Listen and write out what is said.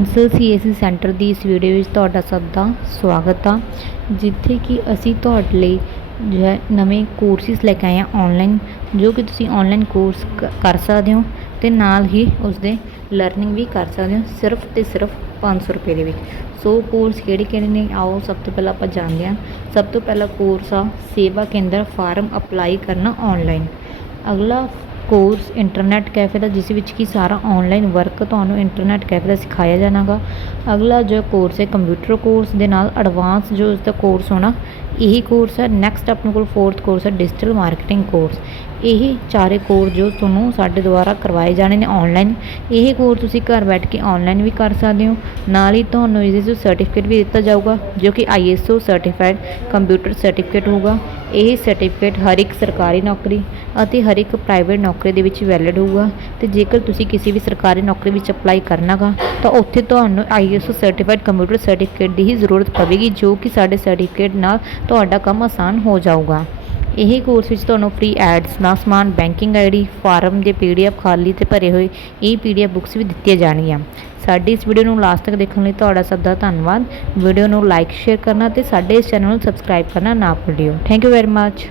Bansal CSC centre ਦੀ ਇਸ video ਵਿੱਚ ਤੁਹਾਡਾ ਸਭ ਦਾ ਸਵਾਗਤ ਆ। ਜਿੱਥੇ ਕਿ ਅਸੀਂ ਤੁਹਾਡੇ ਲਈ ਜੋ ਹੈ ਨਵੇਂ ਕੋਰਸਿਸ ਲੈ ਕੇ ਆਏ ਹਾਂ ਆਨਲਾਈਨ ਜੋ ਕਿ ਤੁਸੀਂ ਆਨਲਾਈਨ ਕੋਰਸ ਕ- ਕਰ ਸਕਦੇ ਹੋ ਤੇ ਨਾਲ ਹੀ ਉਸ ਦੇ ਲਰਨਿੰਗ ਵੀ ਕਰ ਸਕਦੇ ਹੋ ਸਿਰਫ ਤੇ ਸਿਰਫ 500 ਰੁਪਏ ਦੇ ਵਿੱਚ। ਸੋ ਕੋਰਸ ਕਿਹੜੇ ਕਿਹੜੇ ਨੇ ਆਓ ਸਭ ਤੋਂ ਪਹਿਲਾਂ ਆਪਾਂ ਜਾਣਦੇ ਹਾਂ। ਸਭ ਤੋਂ ਪਹਿਲਾ ਕੋਰਸ ਆ ਸੇਵਾ ਕੇਂਦਰ ਫਾਰਮ ਅਪਲਾਈ ਕਰਨਾ ਆਨਲਾਈਨ ਅਗਲਾ ਕੋਰਸ ਇੰਟਰਨੈਟ ਕੈਫੇ ਦਾ, ਜਿਸ ਵਿੱਚ ਕਿ ਸਾਰਾ ਆਨਲਾਈਨ ਵਰਕ ਤੁਹਾਨੂੰ ਇੰਟਰਨੈਟ ਕੈਫੇ ਦਾ ਸਿਖਾਇਆ ਜਾਣਾਗਾ। ਅਗਲਾ ਜੋ ਕੋਰਸ ਹੈ ਕੰਪਿਊਟਰ ਕੋਰਸ ਦੇ ਨਾਲ ਐਡਵਾਂਸ ਜੋ ਇਸ ਦਾ ਕੋਰਸ ਹੋਣਾ, ਇਹੀ ਕੋਰਸ ਹੈ। ਨੈਕਸਟ ਆਪਣੇ ਕੋਲ ਫੋਰਥ ਕੋਰਸ ਹੈ ਡਿਜੀਟਲ ਮਾਰਕੀਟਿੰਗ ਕੋਰਸ ਇਹ ਚਾਰੇ ਕੋਰਸ ਜੋ ਤੁਹਾਨੂੰ ਸਾਡੇ ਦੁਆਰਾ ਕਰਵਾਏ ਜਾਣੇ ਨੇ ਆਨਲਾਈਨ ਇਹ ਕੋਰਸ ਤੁਸੀਂ ਘਰ ਬੈਠ ਕੇ ਆਨਲਾਈਨ ਵੀ ਕਰ ਸਕਦੇ ਹੋ। ਨਾਲ ਹੀ ਤੁਹਾਨੂੰ ਇਸ ਦੇ ਸਰਟੀਫਿਕੇਟ ਵੀ ਦਿੱਤਾ ਜਾਊਗਾ, ਜੋ ਕਿ ਆਈਐਸਓ ਸਰਟੀਫਾਈਡ ਕੰਪਿਊਟਰ ਸਰਟੀਫਿਕੇਟ ਹੋਊਗਾ। ਇਹ ਸਰਟੀਫਿਕੇਟ ਹਰ ਇੱਕ ਸਰਕਾਰੀ ਨੌਕਰੀ ਅਤੇ ਹਰ ਇੱਕ ਪ੍ਰਾਈਵੇਟ ਨੌਕਰੀ ਨੌਕਰੀ ਦੇ ਵਿੱਚ ਵੈਲਿਡ ਹੋਊਗਾ ਤੇ ਜੇਕਰ ਤੁਸੀਂ ਕਿਸੇ ਵੀ ਸਰਕਾਰੀ ਨੌਕਰੀ ਵਿੱਚ ਅਪਲਾਈ ਕਰਨਾਗਾ, ਤਾਂ ਉੱਥੇ ਤੁਹਾਨੂੰ ਆਈਐਸਓ ਸਰਟੀਫਾਈਡ ਕੰਪਿਊਟਰ ਸਰਟੀਫਿਕੇਟ ਦੀ ਹੀ ਜ਼ਰੂਰਤ ਪਵੇਗੀ, ਜੋ ਕਿ ਸਾਡੇ ਸਰਟੀਫਿਕੇਟ ਨਾਲ ਤੁਹਾਡਾ ਕੰਮ ਆਸਾਨ ਹੋ ਜਾਊਗਾ। ਇਹ ਕੋਰਸ ਵਿੱਚ ਤੁਹਾਨੂੰ ਫ੍ਰੀ ਐਡਸ ਦਾ ਸਮਾਨ ਬੈਂਕਿੰਗ ਆਈਡੀ ਫਾਰਮ ਦੇ ਪੀਡੀਐਫ ਖਾਲੀ ਤੇ ਭਰੇ ਹੋਏ ਇਹ ਪੀਡੀਐਫ ਬੁੱਕਸ ਵੀ ਦਿੱਤੀਆਂ ਜਾਣਗੀਆਂ। ਸਾਡੀ ਇਸ ਵੀਡੀਓ ਨੂੰ ਲਾਸਟ ਤੱਕ ਦੇਖਣ ਲਈ ਤੁਹਾਡਾ ਸਭ ਦਾ ਧੰਨਵਾਦ। ਵੀਡੀਓ ਨੂੰ ਲਾਈਕ ਸ਼ੇਅਰ ਕਰਨਾ ਤੇ ਸਾਡੇ ਇਸ ਚੈਨਲ ਨੂੰ ਸਬਸਕ੍ਰਾਈਬ ਕਰਨਾ ਨਾ ਭੁੱਲਿਓ। Thank you very much